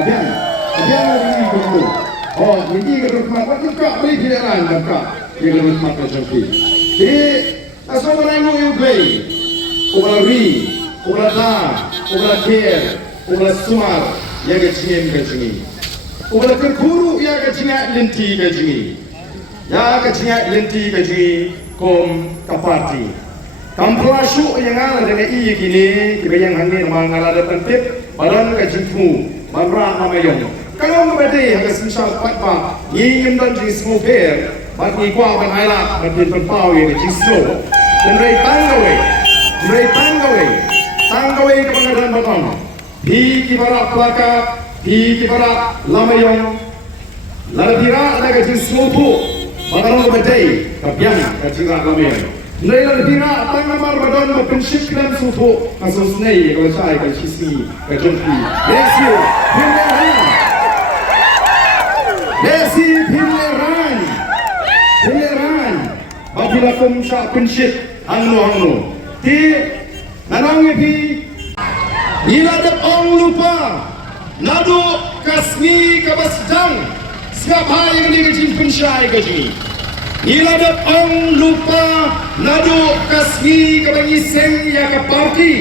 Kemudian ini dulu. Oh, ini kalau kemat juga beli pilihan mereka. Dia kalau kemat macam ni. Jadi, asal orang yang play, orang ri, orang da, orang care, orang smart, yang kecil kecil. Orang kerguru yang kecil lenti kecil. Yang kecil lenti kecil kom kaparti. Kamplasuk yang ada dengan i kini, kita yang hanya mengalami tentip, badan kecilmu, barang mamayong. Kalau memberi harga semisal patpa, ingin dan jenis mobil, bagi kuah banailah, bagi tempau yang jenis slow, dan mereka tanggawe ke pengadilan batang. Di kibarak pelaka, di kibarak lamayong, lalu tira ada jenis slow tu, badan memberi, kapian kecirak lamayong. Nilai tira tangga mar badan berprinsip dalam suhu, kasus nei kalau saya kalau sisi kejumpi. Resio, Desi Piliran Babila kumsa prinsip Angno Ti Nanang pi Iladap ong lupa Nadu kasmi kabasdang Siap hai yang dikecil pensyai kaji Iladap ong lupa Nadu kasmi kabanyiseng ya kaparti